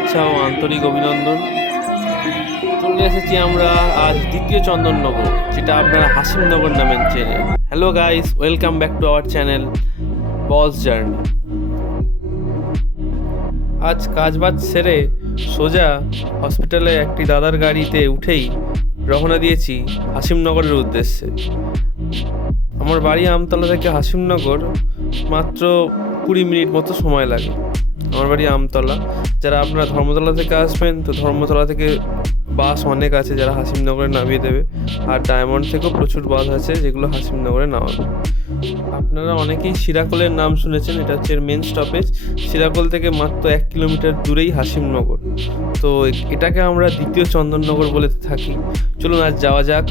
শুভেচ্ছা ও আন্তরিক অভিনন্দন। চলে এসেছি আমরা আজ দ্বিতীয় চন্দননগর, যেটা আপনারা হাসিমনগর নামে চেনেন hello guys welcome back to our channel boss journey আজ কাজবাজ সেরে সোজা হসপিটালে একটি দাদার গাড়িতে উঠেই রওনা দিয়েছি হাসিমনগরের উদ্দেশ্যে। আমার বাড়ি আমতলা থেকে হাসিমনগর মাত্র কুড়ি মিনিট মতো সময় লাগে। আমার বাড়ি আমতলা। যারা আপনারা ধর্মতলা থেকে আসবেন, তো ধর্মতলা থেকে বাস অনেক আছে যারা হাসিমনগরে নামিয়ে দেবে। আর ডায়মন্ড থেকেও প্রচুর বাস আছে যেগুলো হাসিমনগরে নামাবে। আপনারা অনেকেই সিরাকলের নাম শুনেছেন, এটা হচ্ছে মেন স্টপেজ সিরাকল থেকে মাত্র এক কিলোমিটার দূরেই হাসিমনগর। তো এটাকে আমরা দ্বিতীয় চন্দননগর বলে থাকি। চলুন আজ যাওয়া যাক।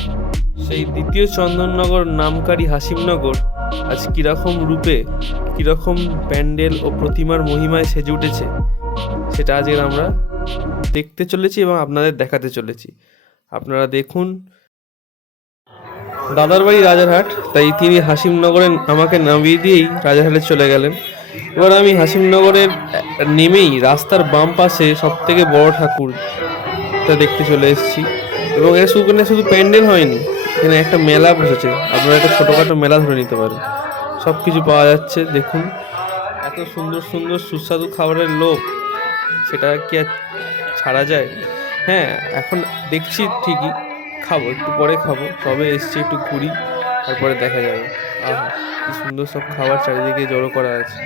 সেই দ্বিতীয় চন্দননগর নামকারী হাসিমনগর আজ কীরকম রূপে, কীরকম প্যান্ডেল ও প্রতিমার মহিমায় সেজে উঠেছে, সেটা আজকের আমরা দেখতে চলেছি এবং আপনাদের দেখাতে চলেছি। আপনারা দেখুন। দাদার বাড়ি রাজারহাট, তাই তিনি হাসিমনগরে আমাকে নামিয়ে দিয়েই রাজারহাটে চলে গেলেন। এবার আমি হাসিমনগরের নেমেই রাস্তার বাম পাশে সব থেকে বড় ঠাকুর তা দেখতে চলে এসেছি। এবং এর শুধু শুধু প্যান্ডেল হয়নি এখানে একটা মেলা বসেছে। আপনারা একটা ছোটোখাটো মেলা ধরে নিতে পারেন। সব কিছু পাওয়া যাচ্ছে, দেখুন। এত সুন্দর সুন্দর, সুস্বাদু খাবারের লোক। সেটা কি আর ছাড়া যায়? হ্যাঁ এখন দেখছি ঠিকই। খাব, একটু পরে খাব। তবে এসছি একটু ঘুরি, তারপরে দেখা যাবে। আহা, কি সুন্দর সব খাবার চারিদিকে জড়ো করা আছে।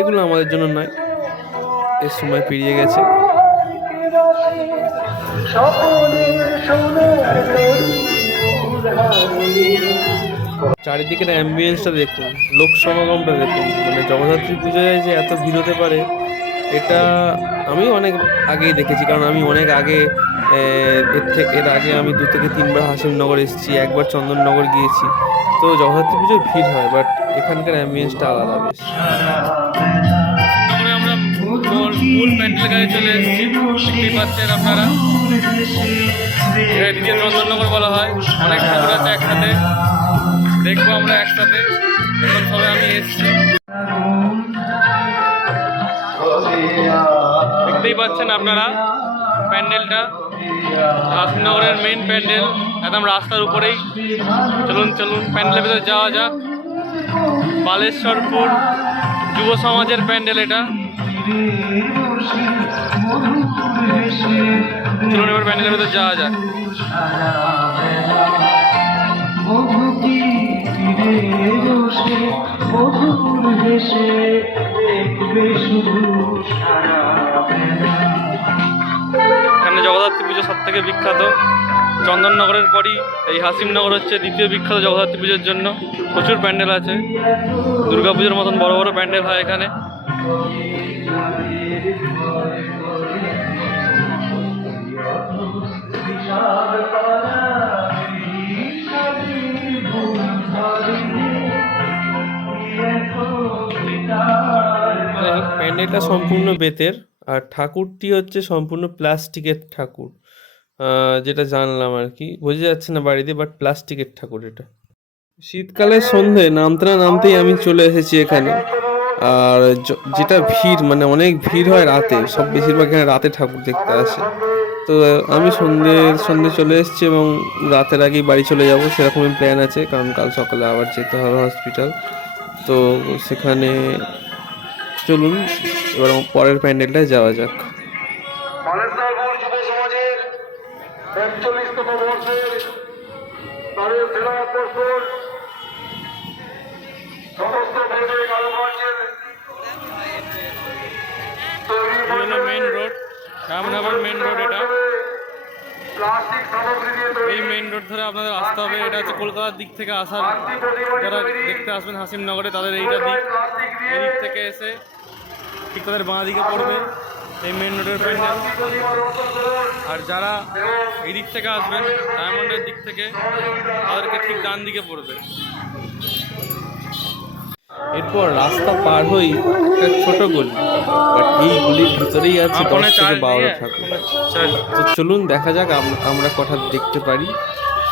এগুলো আমাদের জন্য নয়। এর সময় পেরিয়ে গেছে। চারিদিকের অ্যাম্বিয়েন্সটা দেখুন, লোক সমাগমটা দেখুন। মানে জগদ্ধাত্রী পুজোয় যে এত ভিড় হতে পারে, এটা আমি অনেক আগেই দেখেছি, কারণ আমি অনেক আগে এর থেকে, এর আগে আমি দু থেকে তিনবার হাসিমনগর এসেছি, একবার চন্দননগর গিয়েছি। তো জগদ্ধাত্রী পুজোয় ভিড় হয় বাট এখানকার অ্যাম্বিয়েন্সটা আলাদা বেশ। মূল প্যান্ডেল চলে এসেছি আপনারা। এটা দ্বিতীয় চন্দননগর বলা হয়। অনেক ঠাকুর আছে একসাথে। দেখব আমরা একসাথে। এখন সবাই আমি এসেছি। দেখতেই পাচ্ছেন আপনারা প্যান্ডেলটা। হাসনগরের মেইন প্যান্ডেল, একদম রাস্তার উপরেই। চলুন চলুন, প্যান্ডেলের ভেতরে যাওয়া যাক। বালেশ্বরপুর যুব সমাজের প্যান্ডেল এটা। চলুন এবার প্যান্ডেলের ভেতরে যাওয়া যাক। এখানে জগদ্ধাত্রী পুজো সব থেকে বিখ্যাত। চন্দননগরের পরই এই হাসিমনগর হচ্ছে দ্বিতীয় বিখ্যাত জগদ্ধাত্রী পুজোর জন্য। প্রচুর প্যান্ডেল আছে। দুর্গাপুজোর মতন বড় বড় প্যান্ডেল হয় এখানে। প্যান্ডেলটা সম্পূর্ণ বেতের, আর ঠাকুরটি হচ্ছে সম্পূর্ণ প্লাস্টিকের ঠাকুর যেটা জানলাম আর কি। বোঝা যাচ্ছে না বাড়িতে বাট প্লাস্টিকের ঠাকুর এটা। শীতকালের সন্ধে, নামতে না নামতেই আমি চলে এসেছি এখানে। আর যেটা ভিড় মানে অনেক ভিড় হয় রাতে, সব বেশিরভাগ এখানে রাতে ঠাকুর দেখতে আসে। তো আমি সন্ধে সন্ধে চলে এসেছি এবং রাতের আগেই বাড়ি চলে যাব সেরকমই প্ল্যান আছে কারণ কাল সকালে আবার যেতে হবে হসপিটাল তো সেখানে চলুন এবার পরের প্যান্ডেলটায় যাওয়া যাক। Main road Ramnagar main road এটা। এই মেন রোড ধরে আপনাদের আসতে হবে। এটা হচ্ছে কলকাতার দিক থেকে আসার যারা দেখতে আসবেন হাসিমনগরে তাদের এইটা দিক। এদিক থেকে এসে ঠিক তাদের বাঁ দিকে পড়বে। এই মেন রোডের প্যান্ডেল আর যারা এই দিক থেকে আসবেন ডায়মন্ডের দিক থেকে তাদেরকে ঠিক ডান দিকে পড়বে। এরপর রাস্তা পার হই একটা ছোট গলি। বাট এই গলির ভিতরেই আছে দশ থেকে বারোটা ঠাকুর। তো চলুন দেখা যাক আমরা কটা দেখতে পারি।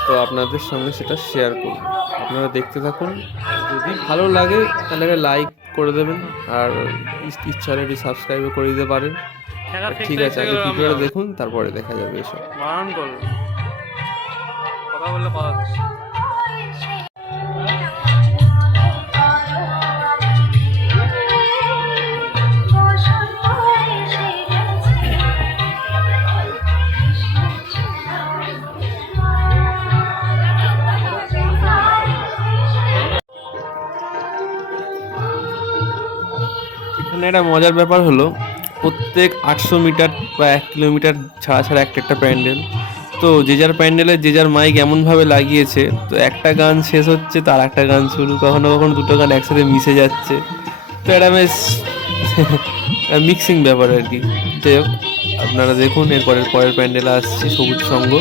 তো আপনাদের সঙ্গে সেটা শেয়ার করব। আপনারা দেখতে থাকুন। যদি ভালো লাগে তাহলে লাইক করে দেবেন। আর ইচ্ছা হলে এটি সাবস্ক্রাইবও করে দিতে পারেন। ঠিক আছে আগে ভিডিওটা দেখুন তারপরে দেখা যাবে এসব। কথা বললে কথা এখানে একটা মজার ব্যাপার হলো, প্রত্যেক আটশো মিটার বা এক কিলোমিটার ছাড়া ছাড়া একটা একটা প্যান্ডেল। তো যে যার প্যান্ডেলে যে যার মাইক এমনভাবে লাগিয়েছে, তো একটা গান শেষ হচ্ছে, তার একটা গান শুরু, কখনো কখনো দুটো গান একসাথে মিশে যাচ্ছে। তো এটা বেশ মিক্সিং ব্যাপার আর কি। যাই হোক, আপনারা দেখুন, এরপরের পরের প্যান্ডেল আসছে সবুজ সঙ্গ।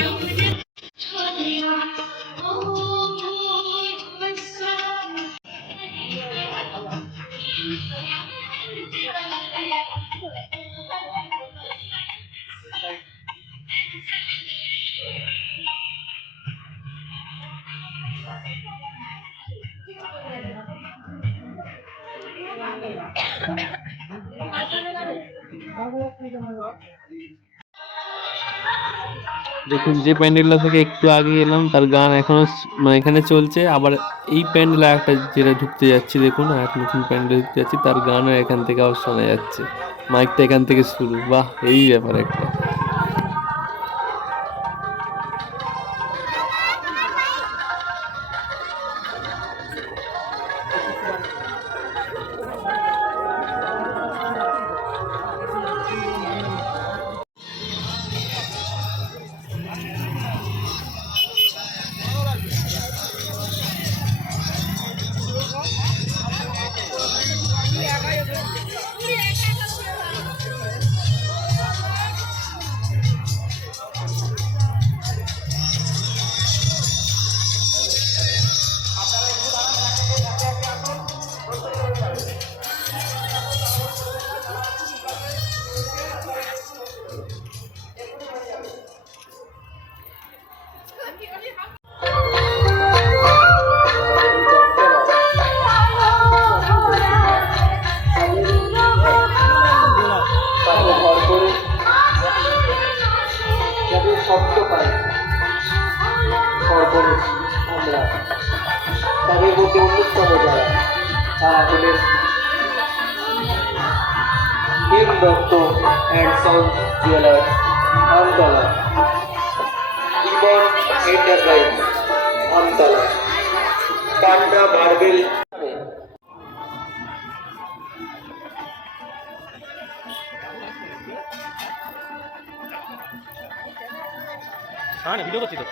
দেখুন, যে প্যান্ডেলটা থেকে একটু আগে এলাম, তার গান এখনও মানে এখানে চলছে। আবার এই প্যান্ডেল একটা যেটা ঢুকতে যাচ্ছি, দেখুন, আর নতুন প্যান্ডেল ঢুকতে যাচ্ছি, তার গানও এখান থেকে আবার শোনা যাচ্ছে। মাইকটা এখান থেকে শুরু। বাহ, এই ব্যাপার একটা। তাদের মধ্যে অন্যতম যারা তারা হলেন Bhim Dutta and sound jewellers Amtala Jiban enterprise Amtala Panda marble হ্যাঁ ভিডিও করছি তো।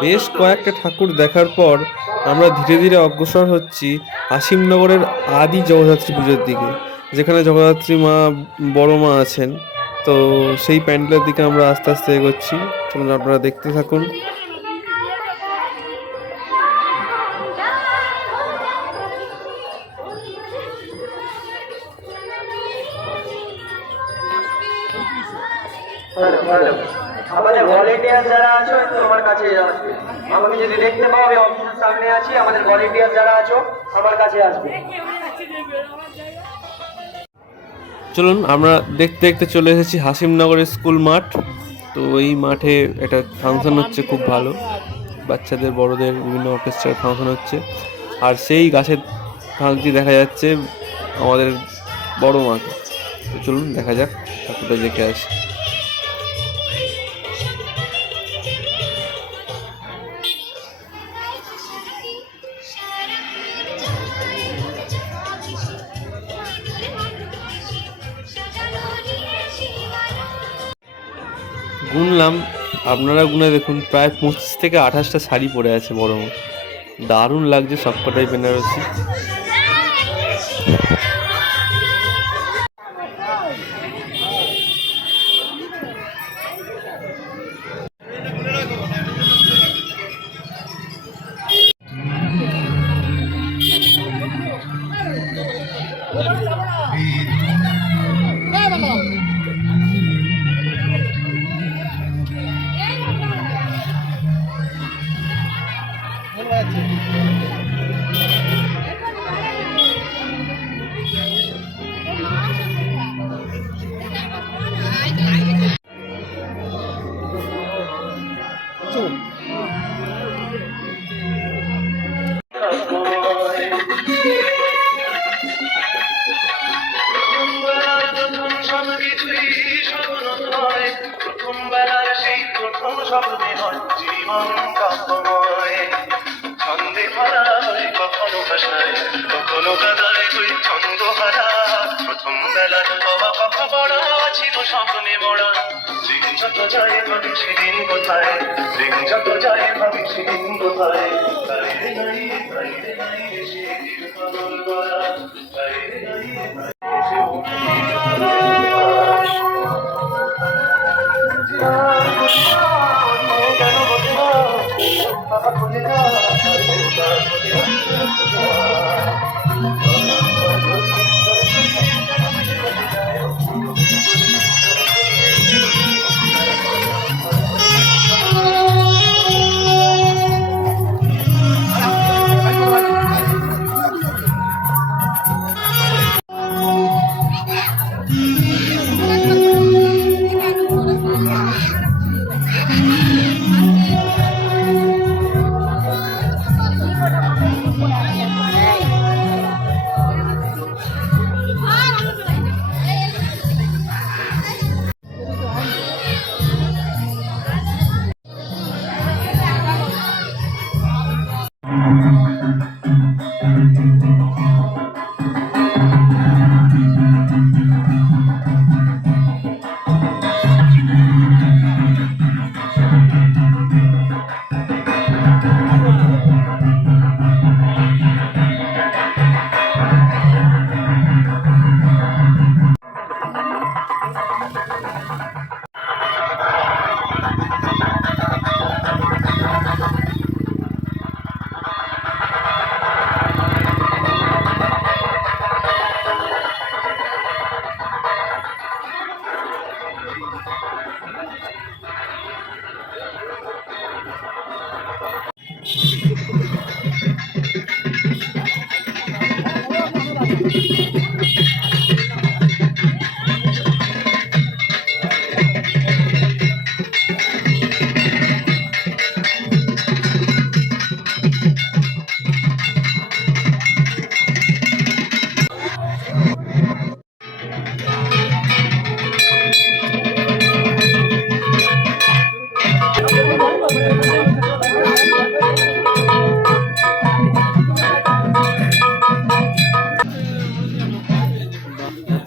বেশ কয়েকটা ঠাকুর দেখার পর আমরা ধীরে ধীরে অগ্রসর হচ্ছি আসিমনগরের আদি জগদ্ধাত্রী পুজোর দিকে, যেখানে জগদ্ধাত্রী মা বড় মা আছেন। তো সেই প্যান্ডেলের দিকে আমরা আস্তে আস্তে এগোচ্ছি। চলুন আপনারা দেখতে থাকুন। ভলেন্টিয়ার যারা আছো, আমার কাছে আসবে। চলুন, আমরা দেখতে দেখতে চলে এসেছি হাসিমনগরের স্কুল মাঠ। তো এই মাঠে একটা ফাংশন হচ্ছে খুব ভালো। বাচ্চাদের, বড়দের, বিভিন্ন অর্কেস্ট্রার ফাংশন হচ্ছে। আর সেই গাছের ফাঁকটি দেখা যাচ্ছে আমাদের বড় মাকে। চলুন, দেখা যাক, ঠাকুরটা দেখে আসি। গুনলাম, আপনারা গুনে দেখুন, প্রায় পঁচিশ থেকে আঠাশটা শাড়ি পরে আছে বড় দারুণ লাগছে সবকটাই বেনারসি। কথা বড়া ছিল স্বপ্নে মোড়া। দিন যত যায় ভাবি সেদিন কোথায়? দিন যত যায় ভাবি সেদিন কোথায়? তাই রে নাই তাই নাই সেদিন পাগল করা। তাই রে নাই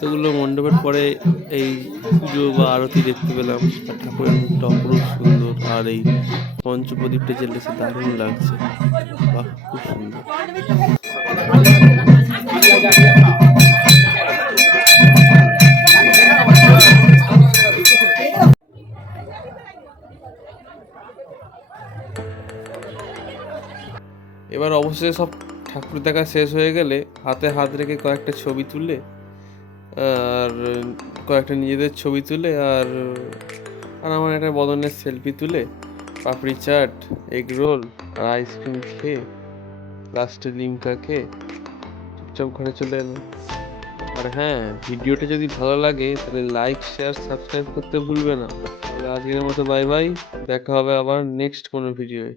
এতগুলো মণ্ডপের পরে এই পুজো বা আরতি দেখতে পেলাম? আর ঠাকুরের মুখটা অপরূপ সুন্দর, আর এই পঞ্চপ্রদীপটা জ্বেলেছে দারুণ লাগছে। বাহ, খুব সুন্দর। এবার অবশেষে সব ঠাকুর দেখা শেষ হয়ে গেলে হাতে হাত রেখে কয়েকটা ছবি তুলে আর কয়েকটা নিজেদের ছবি তুলে আর আর আমার একটা বদনের সেলফি তুলে, পাপড়ি চাট এগ রোল আর আইসক্রিম খেয়ে লাস্টে লিমকা খেয়ে চুপচাপ ঘরে চলে এলাম। আর হ্যাঁ ভিডিওটা যদি ভালো লাগে, তাহলে লাইক শেয়ার সাবস্ক্রাইব করতে ভুলবে না। তাহলে আজকের মতো বাই বাই দেখা হবে আবার নেক্সট কোনো ভিডিওয়ে